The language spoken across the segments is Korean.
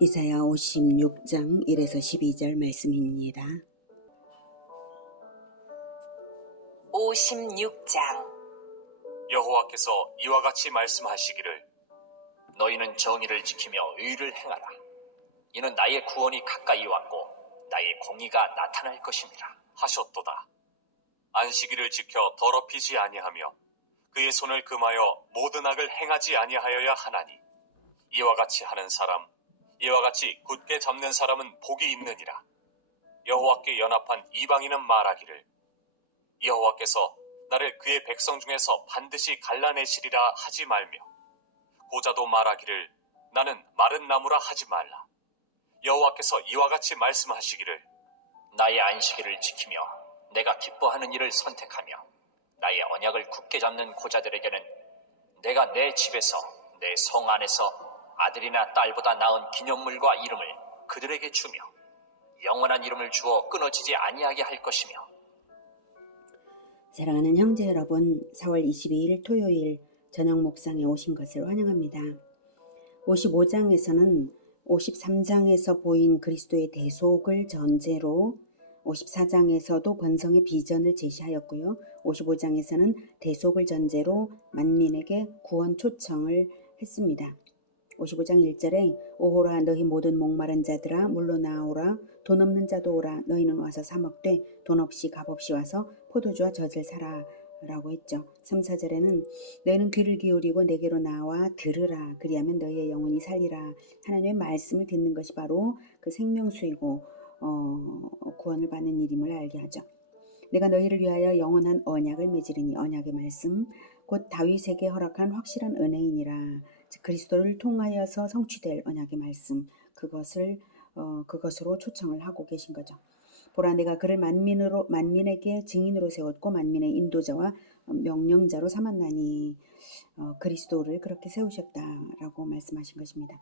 이사야 56장 1에서 12절 말씀입니다. 56장. 여호와께서 이와 같이 말씀하시기를 너희는 정의를 지키며 의를 행하라. 이는 나의 구원이 가까이 왔고 나의 공의가 나타날 것임이라 하셨도다. 안식일을 지켜 더럽히지 아니하며 그의 손을 금하여 모든 악을 행하지 아니하여야 하나니 이와 같이 하는 사람, 이와 같이 굳게 잡는 사람은 복이 있느니라. 여호와께 연합한 이방인은 말하기를 여호와께서 나를 그의 백성 중에서 반드시 갈라내시리라 하지 말며 고자도 말하기를 나는 마른 나무라 하지 말라. 여호와께서 이와 같이 말씀하시기를 나의 안식일을 지키며 내가 기뻐하는 일을 선택하며 나의 언약을 굳게 잡는 고자들에게는 내가 내 집에서 내 성 안에서 아들이나 딸보다 나은 기념물과 이름을 그들에게 주며 영원한 이름을 주어 끊어지지 아니하게 할 것이며. 사랑하는 형제 여러분, 4월 22일 토요일 저녁 목상에 오신 것을 환영합니다. 55장에서는 53장에서 보인 그리스도의 대속을 전제로 54장에서도 번성의 비전을 제시하였고요. 55장에서는 대속을 전제로 만민에게 구원 초청을 했습니다. 55장 1절에 오호라 너희 모든 목마른 자들아 물로 나오라 돈 없는 자도 오라 너희는 와서 사 먹되 돈 없이 값 없이 와서 포도주와 젖을 사라 라고 했죠. 3, 4절에는 너희는 귀를 기울이고 내게로 나와 들으라 그리하면 너희의 영혼이 살리라. 하나님의 말씀을 듣는 것이 바로 그 생명수이고 구원을 받는 일임을 알게 하죠. 내가 너희를 위하여 영원한 언약을 맺으리니 언약의 말씀 곧 다윗에게 허락한 확실한 은혜이니라. 즉 그리스도를 통하여서 성취될 언약의 말씀 그것으로 초청을 하고 계신 거죠. 보라 내가 그를 만민에게 증인으로 세웠고 만민의 인도자와 명령자로 삼았나니 그리스도를 그렇게 세우셨다라고 말씀하신 것입니다.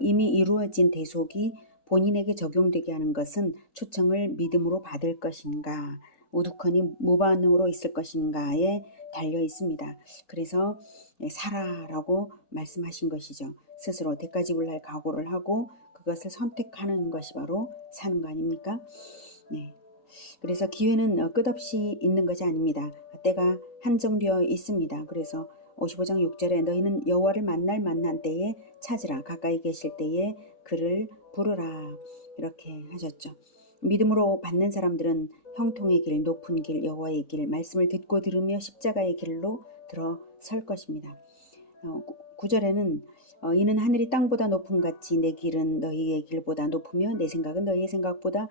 이미 이루어진 대속이 본인에게 적용되게 하는 것은 초청을 믿음으로 받을 것인가 우두커니 무반응으로 있을 것인가에 달려 있습니다. 그래서 살아라고 말씀하신 것이죠. 스스로 대가지불날 각오를 하고 그것을 선택하는 것이 바로 사는 거 아닙니까? 네. 그래서 기회는 끝없이 있는 것이 아닙니다. 때가 한정되어 있습니다. 그래서 55장 6절에 너희는 여호와를 만난 때에 찾으라 가까이 계실 때에 그를 부르라 이렇게 하셨죠. 믿음으로 받는 사람들은 형통의 길, 높은 길, 여호와의 길, 말씀을 듣고 들으며 십자가의 길로 들어설 것입니다. 9절에는 이는 하늘이 땅보다 높음 같이 내 길은 너희의 길보다 높으며 내 생각은 너희의 생각보다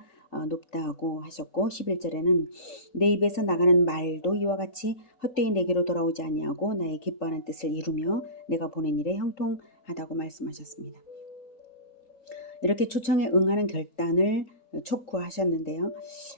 높다고 하셨고 11절에는 내 입에서 나가는 말도 이와 같이 헛되이 내게로 돌아오지 아니하고 나의 기뻐하는 뜻을 이루며 내가 보낸 일에 형통하다고 말씀하셨습니다. 이렇게 초청에 응하는 결단을 촉구하셨는데요.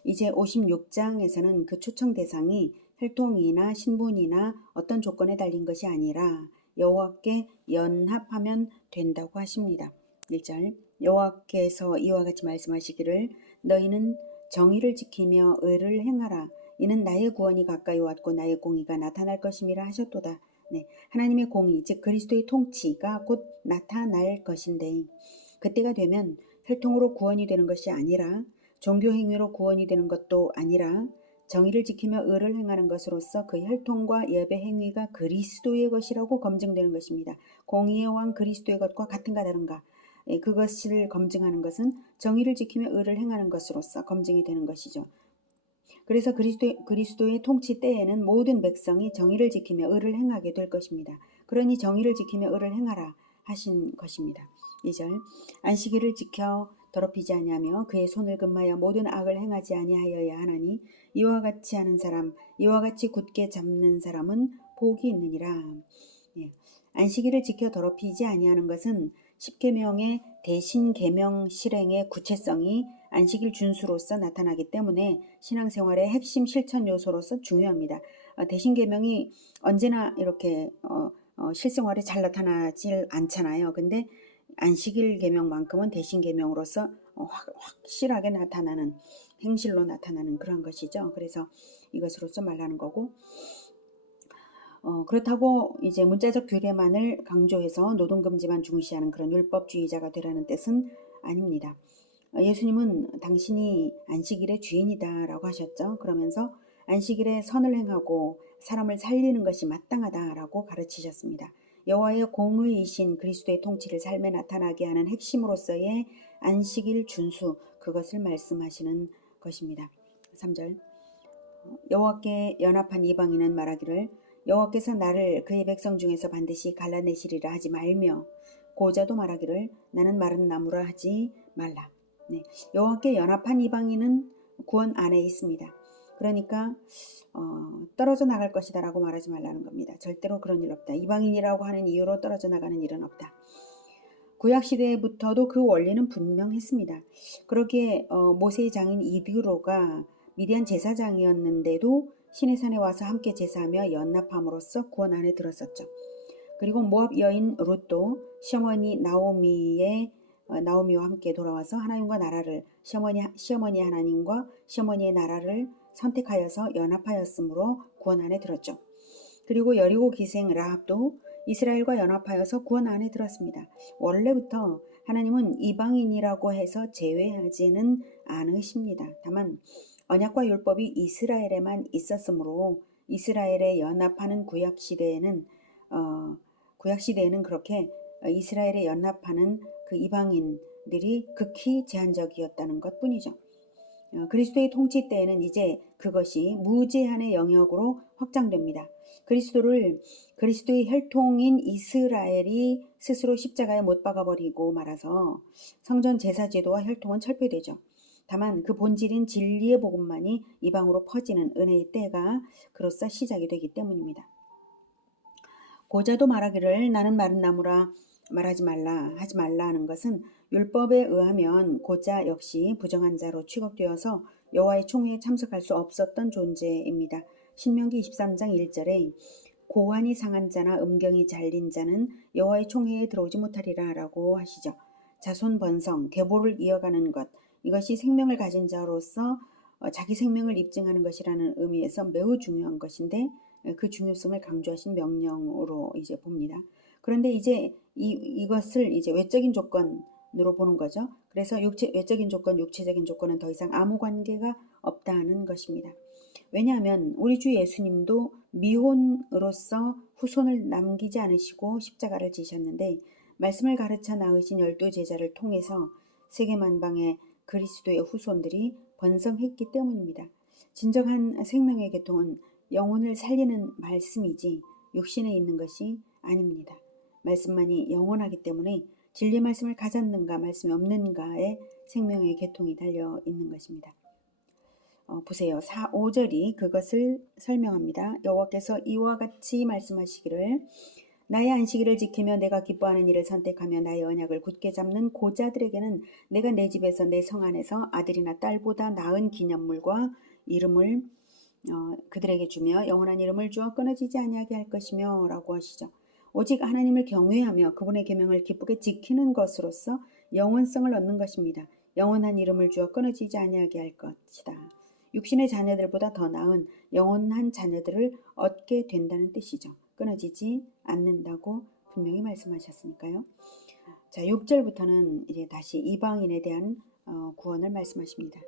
이제 56장에서는 그 초청 대상이 혈통이나 신분이나 어떤 조건에 달린 것이 아니라 여호와께 연합하면 된다고 하십니다. 1절 여호와께서 이와 같이 말씀하시기를 너희는 정의를 지키며 의를 행하라. 이는 나의 구원이 가까이 왔고 나의 공의가 나타날 것임이라 하셨도다. 네, 하나님의 공의 즉 그리스도의 통치가 곧 나타날 것인데 그때가 되면 혈통으로 구원이 되는 것이 아니라 종교 행위로 구원이 되는 것도 아니라 정의를 지키며 의를 행하는 것으로서 그 혈통과 예배 행위가 그리스도의 것이라고 검증되는 것입니다. 공의의 왕 그리스도의 것과 같은가 다른가 그것을 검증하는 것은 정의를 지키며 의를 행하는 것으로서 검증이 되는 것이죠. 그래서 그리스도의 통치 때에는 모든 백성이 정의를 지키며 의를 행하게 될 것입니다. 그러니 정의를 지키며 의를 행하라 하신 것입니다. 2절 안식일을 지켜 더럽히지 아니하며 그의 손을 금하여 모든 악을 행하지 아니하여야 하나니 이와 같이 하는 사람 이와 같이 굳게 잡는 사람은 복이 있느니라. 예. 안식일을 지켜 더럽히지 아니하는 것은 십계명의 대신 계명 실행의 구체성이 안식일 준수로서 나타나기 때문에 신앙생활의 핵심 실천 요소로서 중요합니다. 대신 계명이 언제나 이렇게 실생활에 잘 나타나질 않잖아요. 근데 안식일 계명만큼은 대신 계명으로서 확실하게 나타나는 행실로 나타나는 그런 것이죠. 그래서 이것으로서 말하는 거고 그렇다고 이제 문자적 규례만을 강조해서 노동금지만 중시하는 그런 율법주의자가 되라는 뜻은 아닙니다. 예수님은 당신이 안식일의 주인이다라고 하셨죠. 그러면서 안식일에 선을 행하고 사람을 살리는 것이 마땅하다라고 가르치셨습니다. 여호와의 공의이신 그리스도의 통치를 삶에 나타나게 하는 핵심으로서의 안식일 준수, 그것을 말씀하시는 것입니다. 3절 여호와께 연합한 이방인은 말하기를 여호와께서 나를 그의 백성 중에서 반드시 갈라내시리라 하지 말며 고자도 말하기를 나는 마른 나무라 하지 말라. 네, 여호와께 연합한 이방인은 구원 안에 있습니다. 그러니까 떨어져 나갈 것이다 라고 말하지 말라는 겁니다. 절대로 그런 일 없다. 이방인이라고 하는 이유로 떨어져 나가는 일은 없다. 구약시대부터도 그 원리는 분명했습니다. 그러기에 모세의 장인 이드로가 미디안 제사장이었는데도 시내산에 와서 함께 제사하며 연합함으로써 구원 안에 들었었죠. 그리고 모압 여인 룻도 시어머니 나오미와 함께 돌아와서 하나님과 나라를 시어머니 하나님과 시어머니의 나라를 선택하여서 연합하였으므로 구원 안에 들었죠. 그리고 여리고 기생 라합도 이스라엘과 연합하여서 구원 안에 들었습니다. 원래부터 하나님은 이방인이라고 해서 제외하지는 않으십니다. 다만 언약과 율법이 이스라엘에만 있었으므로 이스라엘에 연합하는 구약시대에는 그렇게 이스라엘에 연합하는 그 이방인들이 극히 제한적이었다는 것뿐이죠. 그리스도의 통치 때에는 이제 그것이 무제한의 영역으로 확장됩니다. 그리스도의 혈통인 이스라엘이 스스로 십자가에 못 박아버리고 말아서 성전 제사 제도와 혈통은 철폐되죠. 다만 그 본질인 진리의 복음만이 이방으로 퍼지는 은혜의 때가 그로써 시작이 되기 때문입니다. 고자도 말하기를 나는 마른 나무라 하지 말라 하는 것은 율법에 의하면 고자 역시 부정한 자로 취급되어서 여호와의 총회에 참석할 수 없었던 존재입니다. 신명기 23장 1절에 고환이 상한 자나 음경이 잘린 자는 여호와의 총회에 들어오지 못하리라 라고 하시죠. 자손 번성, 계보를 이어가는 것, 이것이 생명을 가진 자로서 자기 생명을 입증하는 것이라는 의미에서 매우 중요한 것인데 그 중요성을 강조하신 명령으로 이제 봅니다. 그런데 이제 이것을 이제 외적인 조건으로 보는 거죠. 그래서 외적인 조건, 육체적인 조건은 더 이상 아무 관계가 없다는 것입니다. 왜냐하면 우리 주 예수님도 미혼으로서 후손을 남기지 않으시고 십자가를 지셨는데 말씀을 가르쳐 나으신 12제자를 통해서 세계만방의 그리스도의 후손들이 번성했기 때문입니다. 진정한 생명의 계통은 영혼을 살리는 말씀이지 육신에 있는 것이 아닙니다. 말씀만이 영원하기 때문에 진리 말씀을 가졌는가 말씀이 없는가에 생명의 계통이 달려 있는 것입니다. 보세요. 5절이 그것을 설명합니다. 여호와께서 이와 같이 말씀하시기를 나의 안식일을 지키며 내가 기뻐하는 일을 선택하며 나의 언약을 굳게 잡는 고자들에게는 내가 내 집에서 내 성 안에서 아들이나 딸보다 나은 기념물과 이름을 그들에게 주며 영원한 이름을 주어 끊어지지 아니하게 할 것이며 라고 하시죠. 오직 하나님을 경외하며 그분의 계명을 기쁘게 지키는 것으로서 영원성을 얻는 것입니다. 영원한 이름을 주어 끊어지지 아니하게 할 것이다. 육신의 자녀들보다 더 나은 영원한 자녀들을 얻게 된다는 뜻이죠. 끊어지지 않는다고 분명히 말씀하셨으니까요. 자, 6절부터는 이제 다시 이방인에 대한 구원을 말씀하십니다.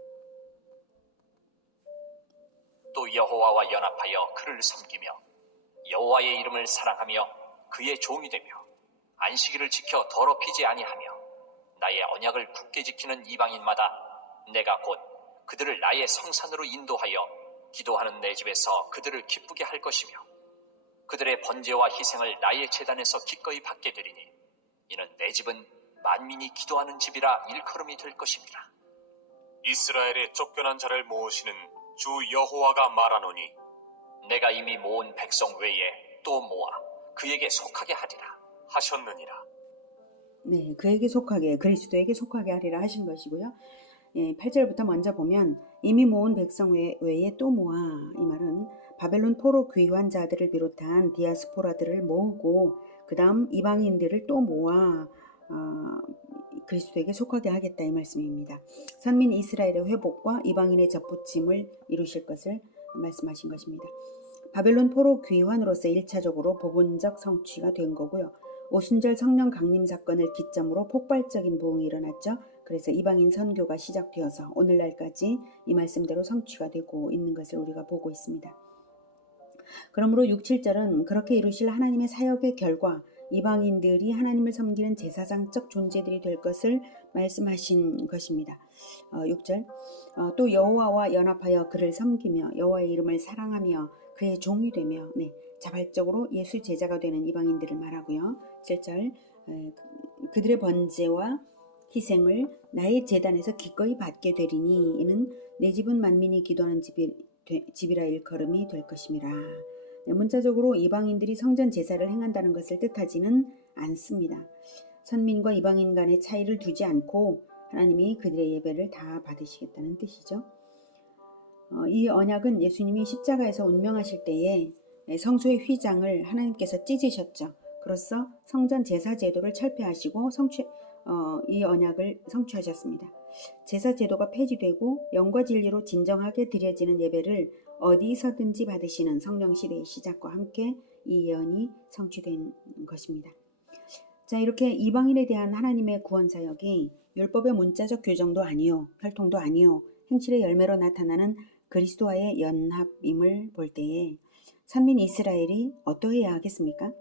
또 여호와와 연합하여 그를 섬기며 여호와의 이름을 사랑하며 그의 종이 되며 안식일을 지켜 더럽히지 아니하며 나의 언약을 굳게 지키는 이방인마다 내가 곧 그들을 나의 성산으로 인도하여 기도하는 내 집에서 그들을 기쁘게 할 것이며 그들의 번제와 희생을 나의 제단에서 기꺼이 받게 되리니 이는 내 집은 만민이 기도하는 집이라 일컬음이 될 것입니다. 이스라엘의 쫓겨난 자를 모으시는 주 여호와가 말하노니 내가 이미 모은 백성 외에 또 모아 그에게 속하게 하리라 하셨느니라. 네, 그에게 속하게, 그리스도에게 속하게 하리라 하신 것이고요. 8절부터 먼저 보면 이미 모은 백성 외에 또 모아, 이 말은 바벨론 포로 귀환 자들을 비롯한 디아스포라들을 모으고 그 다음 이방인들을 또 모아 그리스도에게 속하게 하겠다 이 말씀입니다. 선민 이스라엘의 회복과 이방인의 접붙임을 이루실 것을 말씀하신 것입니다. 바벨론 포로 귀환으로서 1차적으로 부분적 성취가 된 거고요. 오순절 성령 강림 사건을 기점으로 폭발적인 부흥이 일어났죠. 그래서 이방인 선교가 시작되어서 오늘날까지 이 말씀대로 성취가 되고 있는 것을 우리가 보고 있습니다. 그러므로 6, 7절은 그렇게 이루실 하나님의 사역의 결과 이방인들이 하나님을 섬기는 제사장적 존재들이 될 것을 말씀하신 것입니다. 6절 또 여호와와 연합하여 그를 섬기며 여호와의 이름을 사랑하며 그의 종이 되며 자발적으로 예수 제자가 되는 이방인들을 말하고요. 7절 그들의 번제와 희생을 나의 제단에서 기꺼이 받게 되리니 이는 내 집은 만민이 기도하는 집이라 일컬음이 될 것임이라. 문자적으로 이방인들이 성전 제사를 행한다는 것을 뜻하지는 않습니다. 선민과 이방인 간의 차이를 두지 않고 하나님이 그들의 예배를 다 받으시겠다는 뜻이죠. 이 언약은 예수님이 십자가에서 운명하실 때에 성소의 휘장을 하나님께서 찢으셨죠. 그로써 성전 제사 제도를 철폐하시고 이 언약을 성취하셨습니다. 제사 제도가 폐지되고 영과 진리로 진정하게 드려지는 예배를 어디서든지 받으시는 성령 시대의 시작과 함께 이 예언이 성취된 것입니다. 자, 이렇게 이방인에 대한 하나님의 구원 사역이 율법의 문자적 규정도 아니요, 혈통도 아니요, 행실의 열매로 나타나는 그리스도와의 연합임을 볼 때에 선민 이스라엘이 어떠해야 하겠습니까?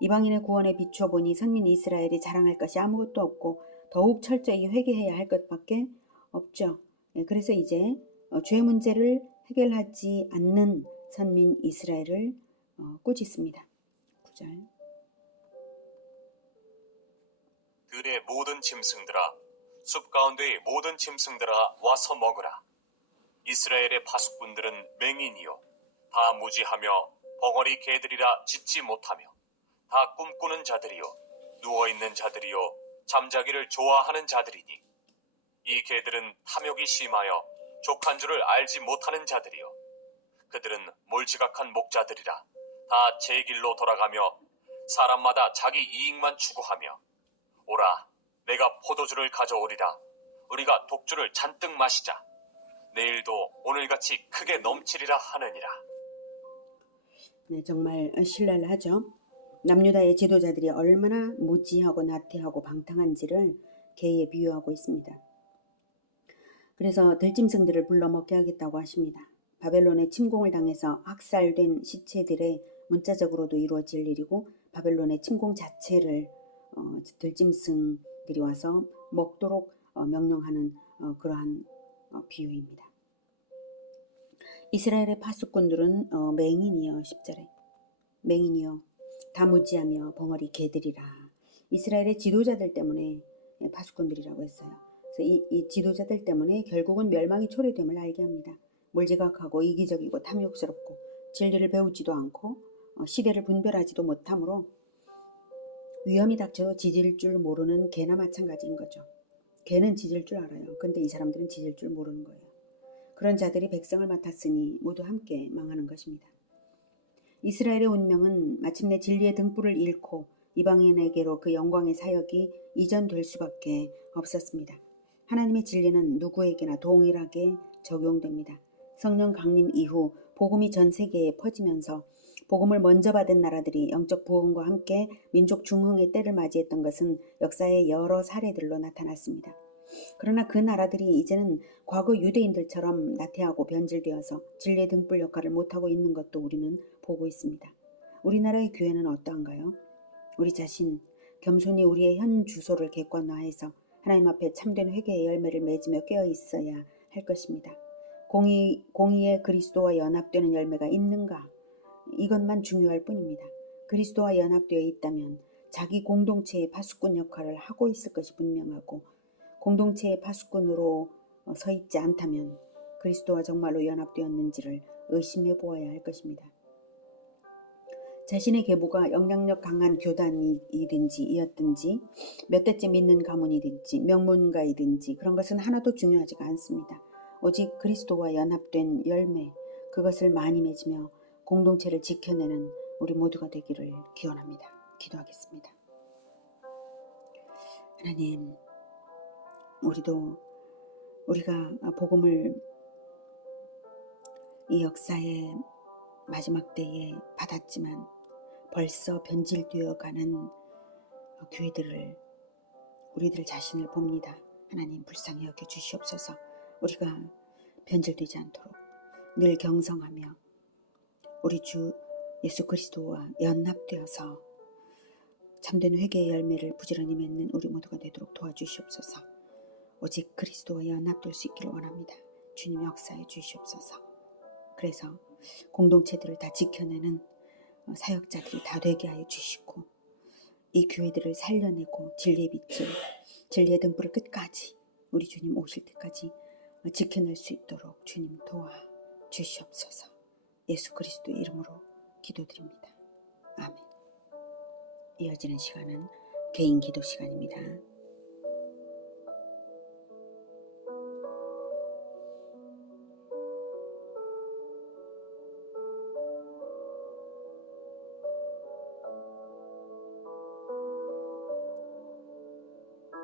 이방인의 구원에 비추어 보니 선민 이스라엘이 자랑할 것이 아무것도 없고 더욱 철저히 회개해야 할 것밖에 없죠. 그래서 이제 죄 문제를 해결하지 않는 선민 이스라엘을 꾸짖습니다. 9절 들의 모든 짐승들아, 숲 가운데의 모든 짐승들아 와서 먹으라. 이스라엘의 파수꾼들은 맹인이요 다 무지하며 벙어리 개들이라 짖지 못하며 다 꿈꾸는 자들이요 누워있는 자들이요 잠자기를 좋아하는 자들이니 이 개들은 탐욕이 심하여 족한 줄을 알지 못하는 자들이요 그들은 몰지각한 목자들이라 다 제 길로 돌아가며 사람마다 자기 이익만 추구하며 오라 내가 포도주를 가져오리라 우리가 독주를 잔뜩 마시자 내일도 오늘같이 크게 넘치리라 하느니라. 네, 정말 신랄하죠. 남유다의 지도자들이 얼마나 무지하고 나태하고 방탕한지를 개에 비유하고 있습니다. 그래서 들짐승들을 불러 먹게 하겠다고 하십니다. 바벨론의 침공을 당해서 학살된 시체들의 문자적으로도 이루어질 일이고 바벨론의 침공 자체를 들짐승들이 와서 먹도록 명령하는 그러한 비유입니다. 이스라엘의 파수꾼들은 맹인이요 10절에 맹인이요 다 무지하며 벙어리 개들이라. 이스라엘의 지도자들 때문에 파수꾼들이라고 했어요. 그래서 이 지도자들 때문에 결국은 멸망이 초래됨을 알게 합니다. 몰지각하고 이기적이고 탐욕스럽고 진리를 배우지도 않고 시대를 분별하지도 못하므로 위험이 닥쳐도 짖을 줄 모르는 개나 마찬가지인 거죠. 개는 짖을 줄 알아요. 근데 이 사람들은 짖을 줄 모르는 거예요. 그런 자들이 백성을 맡았으니 모두 함께 망하는 것입니다. 이스라엘의 운명은 마침내 진리의 등불을 잃고 이방인에게로 그 영광의 사역이 이전될 수밖에 없었습니다. 하나님의 진리는 누구에게나 동일하게 적용됩니다. 성령 강림 이후 복음이 전 세계에 퍼지면서 복음을 먼저 받은 나라들이 영적 부흥과 함께 민족 중흥의 때를 맞이했던 것은 역사의 여러 사례들로 나타났습니다. 그러나 그 나라들이 이제는 과거 유대인들처럼 나태하고 변질되어서 진리의 등불 역할을 못하고 있는 것도 우리는 보고 있습니다. 우리나라의 교회는 어떠한가요? 우리 자신 겸손히 우리의 현 주소를 객관화해서 하나님 앞에 참된 회개의 열매를 맺으며 깨어 있어야 할 것입니다. 공의의 그리스도와 연합되는 열매가 있는가? 이것만 중요할 뿐입니다. 그리스도와 연합되어 있다면 자기 공동체의 파수꾼 역할을 하고 있을 것이 분명하고 공동체의 파수꾼으로 서 있지 않다면 그리스도와 정말로 연합되었는지를 의심해 보아야 할 것입니다. 자신의 계보가 영향력 강한 교단이든지 이었든지 몇 대째 믿는 가문이든지 명문가이든지 그런 것은 하나도 중요하지가 않습니다. 오직 그리스도와 연합된 열매 그것을 많이 맺으며 공동체를 지켜내는 우리 모두가 되기를 기원합니다. 기도하겠습니다. 하나님, 우리가 복음을 이 역사에 마지막 때에 받았지만 벌써 변질되어가는 교회들을 우리들 자신을 봅니다. 하나님 불쌍히 여겨 주시옵소서. 우리가 변질되지 않도록 늘 경성하며 우리 주 예수 그리스도와 연합되어서 참된 회개의 열매를 부지런히 맺는 우리 모두가 되도록 도와주시옵소서. 오직 그리스도와 연합될 수 있기를 원합니다. 주님 역사해 주시옵소서. 그래서 공동체들을 다 지켜내는 사역자들이 다 되게 하여 주시고 이 교회들을 살려내고 진리의 빛을 진리의 등불을 끝까지 우리 주님 오실 때까지 지켜낼 수 있도록 주님 도와 주시옵소서. 예수 그리스도의 이름으로 기도드립니다. 아멘. 이어지는 시간은 개인 기도 시간입니다.